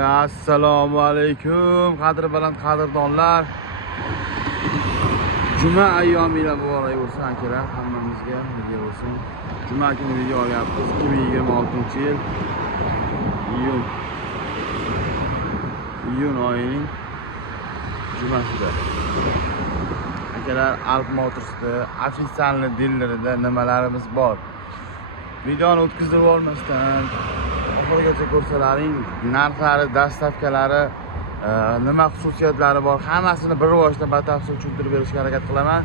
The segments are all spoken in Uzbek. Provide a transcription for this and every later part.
Assalomu alaykum qadr baland qadrdonlar. Juma ayyomilar muborak bo'lsin akalar, hammamizga nega bo'lsin. Juma kuni video olyapmiz. 2026-yil iyun oyining jumasida. Akalar, Alp Motors'da ofitsialni dillarida nimalarimiz bor? Videoni o'tkazib olmasdan oxirigacha ko'rsalaring, narxlari, dastavkalari, nima xususiyatlari bor, hammasini bir rivojda batafsil tushuntirib berishga harakat qilaman.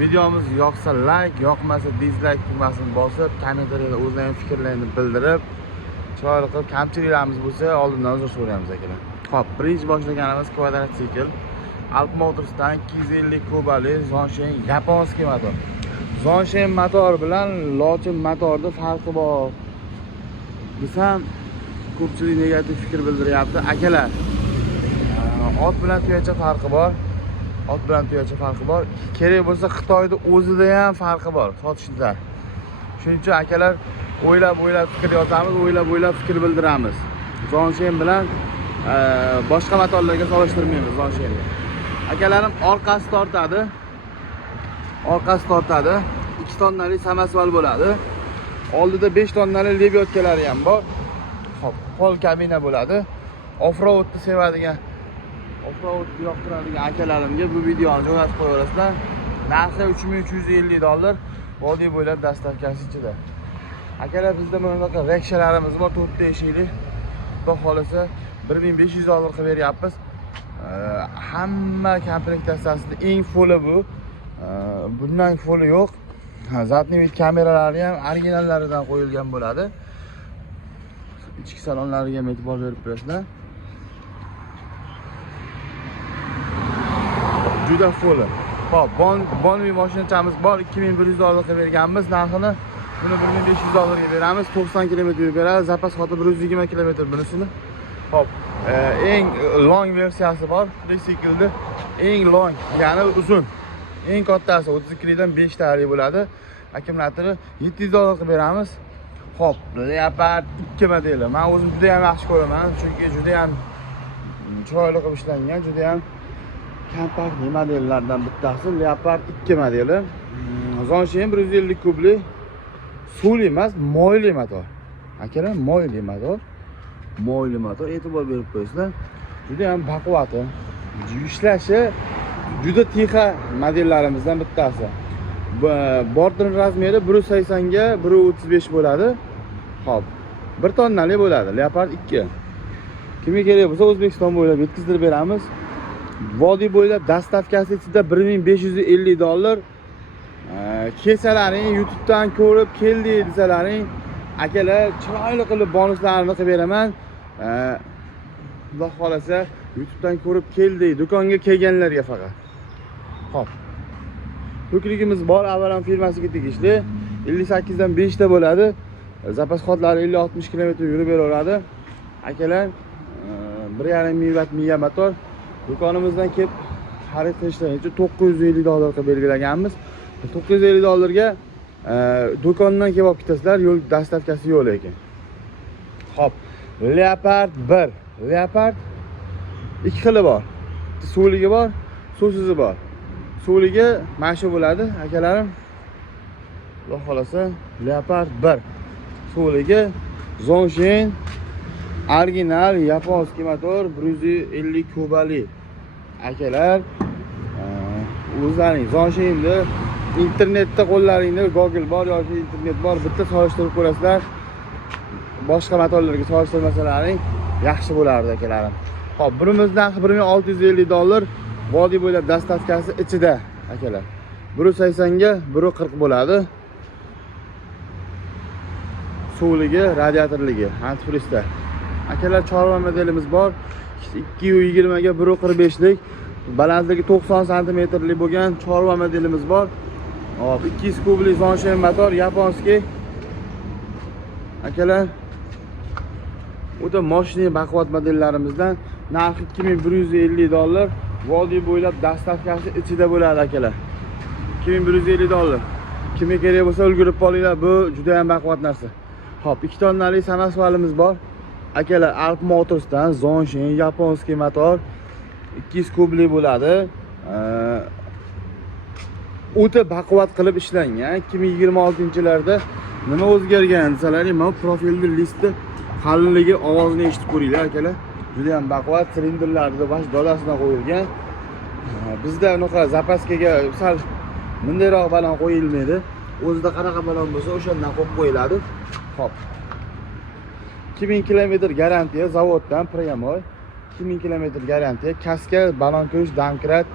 Videomiz yoqsa like, yoqmasa dislike tugmasini bosib, kommentariyada o'zlaring fikrlarini bildirib, chiroyli qilib kamchiliklarimiz bo'lsa oldindan uzr so'raymiz akalar. Xo'p, birinchi boshlaganimiz kvadrotsikl Alp Motors'dan 250 kubali Zonshen yaponskiy motor. Zonshen motor bilan Lochin motorning farqi bor desam, ko'pchilik negativ fikr bildiryapti. Akalar, ot bilan tuyacha farqi bor. Ot bilan tuyacha farqi bor. Kerak bo'lsa Xitoyda o'zida ham farqi bor sotishda. Shuning uchun akalar, o'ylab fikr yozamiz, o'ylab fikr bildiramiz. Zonshen bilan boshqa motorlarga solishtirmaymiz Zonshenni. Akalarim orqasi tortadi. 2 tonnali samasval bo'ladi. Oldida 5 tonnali lebyotkalari ham bor. Xo'p, pol kabina bo'ladi. Offroadni sevadigan, offroadni yoqtiradigan akalarimga bu videoni jo'natib qo'yaverasizlar. Narxi $3350. Vodiy bo'ylab dastavkasi ichida. Akalar, bizda bunaqa rekshalarimiz bor, 4 ta eshikli. Xudo xolasa $1500 qilib beryapmiz. Hamma komplektatsiyasida eng foli bu. Bundan foli yo'q. Zatniy kameralari ham originallaridan qo'yilgan bo'ladi. Ichki salonlariga ham e'tibor berib turasizlar. Juda foli. Xo'p, Bonvi mashinachamiz bor, $2100 qilib berganmiz. Narxini buni $1500 ga beramiz. 90 km yurib beradi. Zapas xoti 120 km bunisini. Xo'p, eng long versiyasi bor. Tricyclni eng long, ya'ni uzun. Eng kattasi 32 dan 5 tali bo'ladi. Akkumulyatori $700 qilib beramiz. Xo'p, Leopard 2 modeli. Men o'zim juda ham yaxshi ko'raman, chunki juda ham chiroyli qilib ishlangan, juda ham kompakt modellardan bittasi Leopard 2 modeli. Zonshen 150 kubli suvli emas, moyli motor. Akalar, moyli motor. E'tibor berib qo'yinglar. Juda ham baquvvat. Ishlashi juda tixa modellarimizdan bittasi. Bortning razmeri 180 ga 135 bo'ladi. Xo'p, 1 tonnali bo'ladi Leopard 2. Kimga kerak bo'lsa O'zbekiston bo'ylab yetkazib beramiz. Vodiy bo'ylab dastavkasi ichida $1550. Kelsalaring, YouTube'dan ko'rib keldi desalaring, akalar, chiroyli qilib bonuslarni qilib beraman. Xudo xolasa YouTube'dan ko'rib keldi, do'konga kelganlarga faqat. Xo'p. Ko'kligimiz bor, avvalom firmasiga tegishli. 58 dan 5 ta bo'ladi. Zapas xotlari 50-60 km yurib beraveradi. Akalar, 1,5 watt miya motor. Do'konimizdan kelib xarid qilishlaring uchun $950 qilib belgilaganmiz. $950 ga do'kondan kelib olib ketasizlar, yo'l dastavkasi yo'q lekin. Xo'p, Leopard 1. Leopard 2 xili bor. Suvligi bor, suvsizi bor. Suvligi mana shu bo'ladi, akalarim. Xudo xolasa, Leopard 1. Suvligi Zonshen original yaponskiy motor 150 kubali. Akalar, o'zlaring Zonshenni internetda qo'llaringda Google bor yoki internet bor, bitta solishtirib ko'rasizlar. Boshqa motorlarga solishtirmasalaring yaxshi bo'lardi akalarim. Xo'p, birimiz narxi $1650. Vodiy bo'ylab dastavkasi ichida akalar. 180 ga 140 bo'ladi. Suvligi, radiatorligi, antifrizda. Akalar, chorva modelimiz bor. 220 ga 145 lik, balandligi 90 cm lik bo'lgan chorva modelimiz bor. Hop, 200 kubli Zonshen motor, yaponskiy. Akalar, o'ta mashina baquvvat modellarimizdan narxi $2150. Vodiy bo'ylab dastavkasi ichida bo'ladi akalar. $2150. Kimga kerak bo'lsa ulgurib qolinglar, bu juda ham baquvvat narsa. Xo'p, 2 tonnali samasvalimiz bor. akalar Alp Motors'dan Zonshin yaponskiy motor 200 kubli bo'ladi. O'ta baquvvat qilib ishlangan. 2026-yillarda nima o'zgargan desalaring, mana profilni listi qalinligi ovozini eshitib ko'ringlar akalar. Juda ham baquvvat, silindrlarni bosh dodasidan qo'yilgan. Bizda unaqa zapaskaga sal bundayroq balon qo'yilmaydi. O'zida qanaqa balon bo'lsa o'shandan qo'yib qo'yiladi. Xo'p. 2000 kilometr garantiya zavoddan Premoy. 2000 kilometr garantiya, kaska, balon ko'rish, damkrat,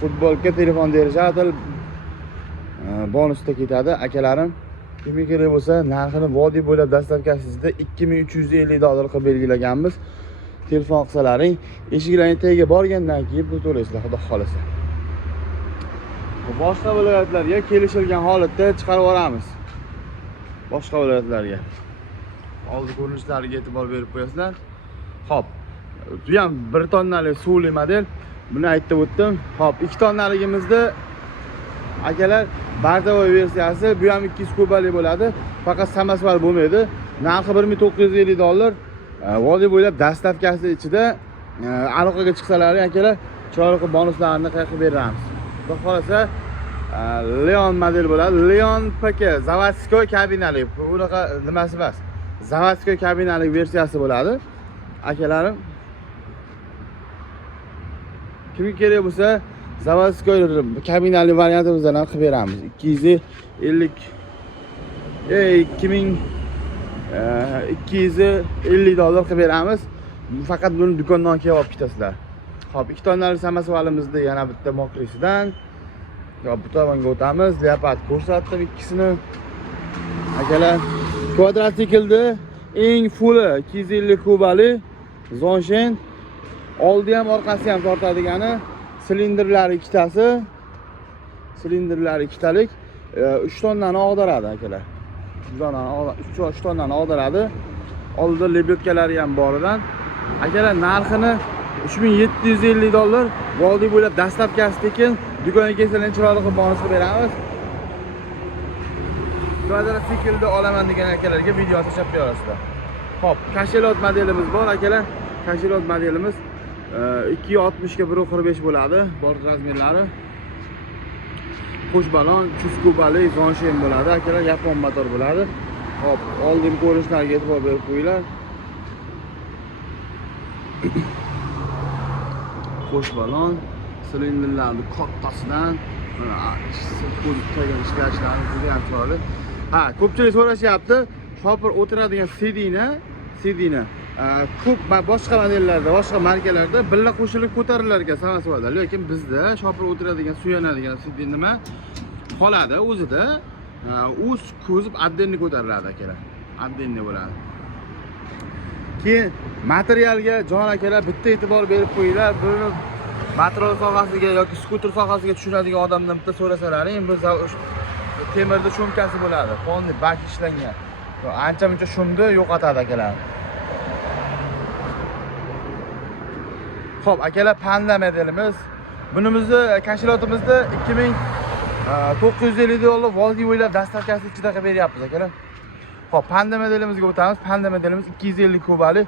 futbolka, telefon dirijatel bonusda ketadi akalarim. Kimga kerak bo'lsa, narxini vodiy bo'ylab dastavkasida $2350 qilib belgilaganmiz. Telefon qilsalaring, eshiklarning tagiga borgandan keyin pul to'laysizlar, xudo xolasa. Boshqa viloyatlarga kelishilgan holatda chiqarib yuboramiz. Boshqa viloyatlarga. Oldi ko'rinishlariga e'tibor berib qo'yasizlar. Xo'p. Bu ham 1 tonnalik suvli model. Buni aytib o'tdim. Xo'p, 2 tonnaligimizda akalar bardovoy versiyasi, bu ham 200 kubalik bo'ladi. Faqat samosval bo'lmaydi. Narxi $1950. Vodiy bo'ylab dastavkasi ichida aloqaga chiqsalaring akalar, chiroyli bonuslarni qilib beramiz. Xudo xolasa Leon model bo'ladi. Leon PK zavodskoy kabinali. Bunaqa nimasi emas. Zavodskoy kabinali versiyasi bo'ladi. Akalarim, kimga kerak bo'lsa, zavodskoy kabinali variantimizdan ham qilib beramiz. $250 qilib beramiz. Faqat buni do'kondan kelib olib ketasizlar. Xo'p, 2 tonnalik samosvalimizda yana bitta mokrisidan. Bu tomonga o'tamiz. Leopard ko'rsatdim ikkisini. Akalar, kvadrotsiklda eng fulli 250 kubali Zonshin. Oldi ham orqasi ham tortadigani, silindrlari ikkitasi. Silindrlari ikkitalik 3 tonnani og'diradi akalar. 3 tonnani og'diradi. Oldida lebyotkalari ham boridan. Akalar, narxini $3750 vodiy bo'ylab dastavkasi tekin, do'konga kelsalar chiroyli qilib bonus qilib beramiz. Kvadrotsiklda olaman degan akalarga video tashlab berasizlar. Xo'p, Kashelot modelimiz bor akalar. Kashelot modelimiz 260 ga 145 bo'ladi, bor razmerlari. Qo'sh balon, 300 kubali Zonshin bo'ladi akalar, yapon motor bo'ladi. Xo'p, oldingi ko'rinishlarga e'tibor berib qo'yinglar. Qo'sh balon, silindrlarni kattasidan qo'ygan ishlashlari juda ham chiroyli. Ha, ko'pchilik so'rashyapti, shopir o'tiradigan CD-ni ko'p boshqa modellarda, boshqa markalarda birga qo'shilib ko'tarilar ekan samosvalda. Lekin bizda shopir o'tiradigan, suyanadigan CD nima qoladi o'zida. O'z ko'zib addenni ko'tariladi akalar. Addenni bo'ladi. Keyin materialga jon akalar bitta e'tibor berib qo'yinglar. Buni material sohasiga yoki skuter sohasiga tushunadigan odamdan bitta so'rasalaring, bu temirda shumkasi bo'ladi. Fonni bak ishlangan. Ancha-muncha shumni yo'qotadi akalar. Xo'p, akalar, Panda modelimiz. Bunimizni Kashelotimizda $2950 vodiy bo'ylab dastavkasi ichida qilib beryapmiz akalar. Xo'p, Panda modelimizga o'tamiz. Panda modelimiz 250 kubali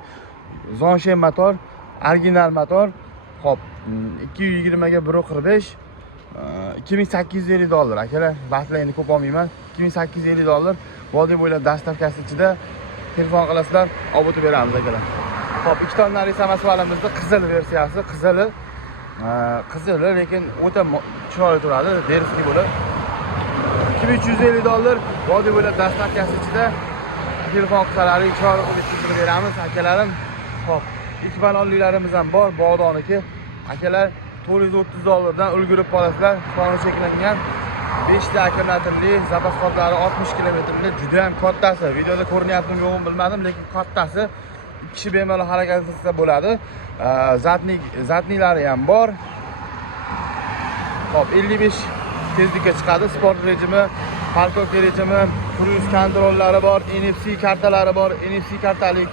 Zonshin motor, original motor. Xo'p, 220 ga 145 $2850 akalar. Baxtlayni ko'p olmayman. $2850 vodiy bo'ylab dastavkasi ichida telefon qilasizlar, olib o'tib beramiz akalar. Xo'p, 2 tonnalik samosvalimizda qizil versiyasi, qizili lekin o'ta chiroyli turadi, deriski bo'lib. $2350 vodiy bo'ylab dastavkasi ichida telefon qilsalaring chiroyli qilib yetkazib beramiz akalarim. Xo'p, ikki balonlilarimiz ham bor, bog'doniki. Akalar, $430 dan ulgurib qolasizlar. Soni cheklangan 5 ta akkumulyatorli, zapas qoplari 60 kilometrli, juda ham kattasi. Videoda ko'rinyaptimi yo'qmi bilmadim, lekin kattasi. 2 kishi bemalol harakat qilsa bo'ladi. Zatnilari ham bor. Xo'p, 55 tezlikka chiqadi. Sport rejimi, parkovka rejimi, cruise kontrollari bor, NFC kartalari bor, NFC kartalik.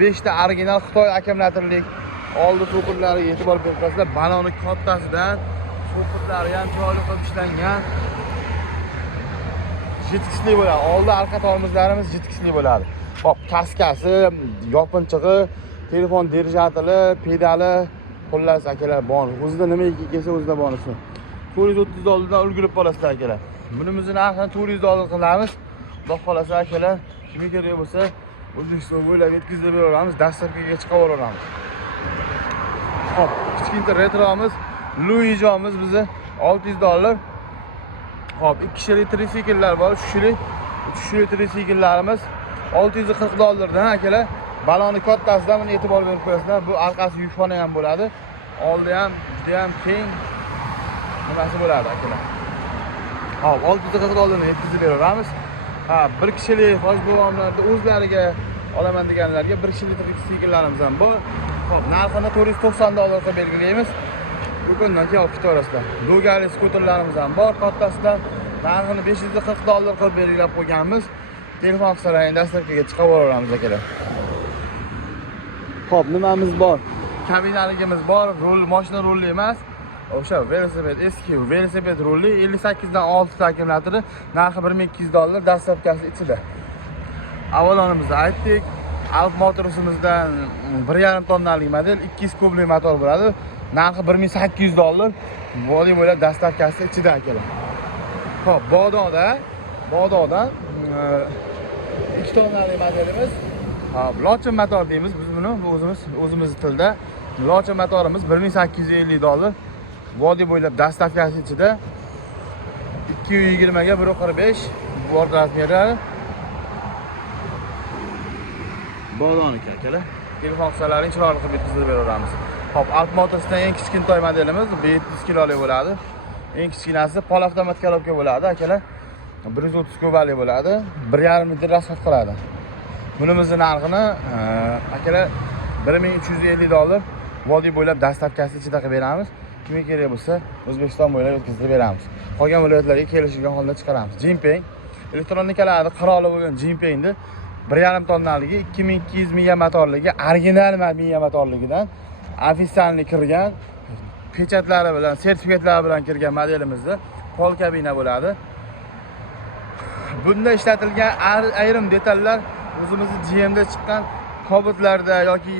5 ta original Xitoy akkumulyatorlik. Oldi so'qirlariga e'tibor berasizlar. Baloni kattasidan so'qirlari ham chiroyli qilib ishlangan. Jitkichli bo'ladi. Oldi arqa tormozlarimiz jitkichli bo'ladi. Hop, kaskasi, yopinchig'i, telefon dirijatori, pedali, xullas akalar bor. O'zida nima kelsa o'zida bor shu. 430 dollardan ulgurib qolasizlar akalar. Bunimizni narxini 400 dollar qilamiz. Xudo xolasa akalar, kimga kerak bo'lsa, O'zbekiston bo'ylab yetkazib beramiz, dasturga chiqarib yuboramiz. Hop, kichkina retromiz, Luijomiz bizni 600 dollar. Hop, 2 kishili trisikillar bor, 3 kishili trisikillarimiz 640 dollardan akalar. Baloni kattasidan buni e'tibor berib qo'yasizlar. Bu orqasi yukxona ham bo'ladi. Oldi ham juda ham keng nimasi bo'ladi akalar. Hop, 640 dollarni yetkazib beramiz. Ha, 1 kishilik hoj bovamlarda o'zlariga olaman deganlarga 1 kishilik trisikillarimiz ham bor. Hop, narxini 490 dollar qilib belgilaymiz. Bugundan keyin olib ketaverasizlar. Logali skuterlarimiz ham bor. Kattasidan narxini 540 dollar qilib belgilab qo'yganmiz. Telefon qilsalaring dasturga chiqarib yuboramiz akalar. Hop, nimamiz bor? Kabinaligimiz bor. Rul, mashina rulli emas. O'sha velosiped, eski velosiped rulli 58 dan 6 akkumulyatori, narxi 1200 dollar, dastlabkasi ichida. Avvalonimizni aytdik. Alp motorsimizdan 1,5 tonnalik model 200 kubli motor bo'ladi. Narxi 1800 dollar. Body bo'ylab dastlabkasi ichida akalar. Hop, Bododan 2 tonnalik modelimiz. Hop, lochin motor deymiz biz buni o'zimiz tilda. Lochin motorimiz 1850 dollar. Body bo'ylab dastlabkasi ichida 220 ga 1.45 bor razmeri. Bodoniki akalar. Telefon qilsalaring chiroyli qilib yetkazib beramiz. Hop, Alp Motors'dan eng kichkintoy modelimiz 700 kilolik bo'ladi. Eng kichkinasi pol avtomat korobka bo'ladi akalar. 130 kubalik bo'ladi. 1,5 litr rasxat qiladi. Bunimizning narxini akalar 1350 dollar body bo'ylab dastlabkasi ichida qilib beramiz. Kimga kerak bo'lsa, O'zbekiston bo'ylab yetkazib beramiz. Qolgan viloyatlarga kelishgan holda chiqaramiz. Jinpeng elektronikalarning qiroli bo'lgan Jinpengni 1,5 tonnaligi 2200 miya motorligi, original miya motorligidan ofitsialni kirgan, pechatlari bilan, sertifikatlari bilan kirgan modelimizda pol kabina bo'ladi. Bunda ishlatilgan ayrim detallar o'zimizning GMda chiqqan Cobotlarda yoki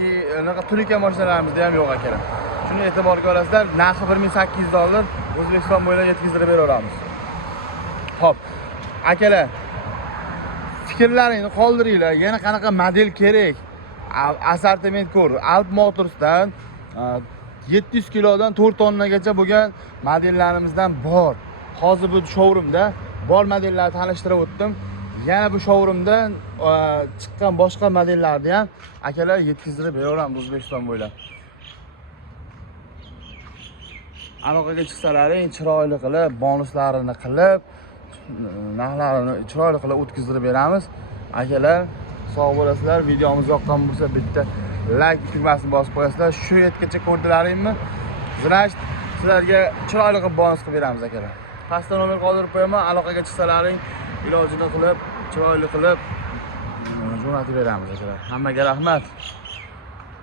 turika mashinalarimizda ham yo'q akalar. Shuni e'tiborga olasizlar. Narxi 1800 dollar, O'zbekiston bo'ylab yetkazib beramiz. Hop, akalar, fikrlaringni qoldiringlar. Yana qanaqa model kerak? Assortiment ko'r. Alp Motors'dan 700 kilodan 4 tonnagacha bo'lgan modellarimizdan bor. Hozir bu showroomda bor modellarni tanishtirib o'tdim. Yana bu showroomdan chiqqan boshqa modellarni ham akalar yetkazib beramiz O'zbekiston bo'ylab. Aloqaga chiqsalaring chiroyli qilib, bonuslarini qilib, narxlarini chiroyli qilib o'tkazib beramiz. Akalar, sog' bo'lasizlar. Videomiz yoqqan bo'lsa bitta like tugmasini bosib qo'yasizlar. Shu yergacha ko'rdilaringmi? Значит, sizlarga chiroyli qilib bonus qilib beramiz akalar. Pastda nomer qoldirib qo'yaman. Aloqaga chiqsalaring ilojini qilib, chiroyli qilib jo'natib beramiz akalar. Hammaga rahmat.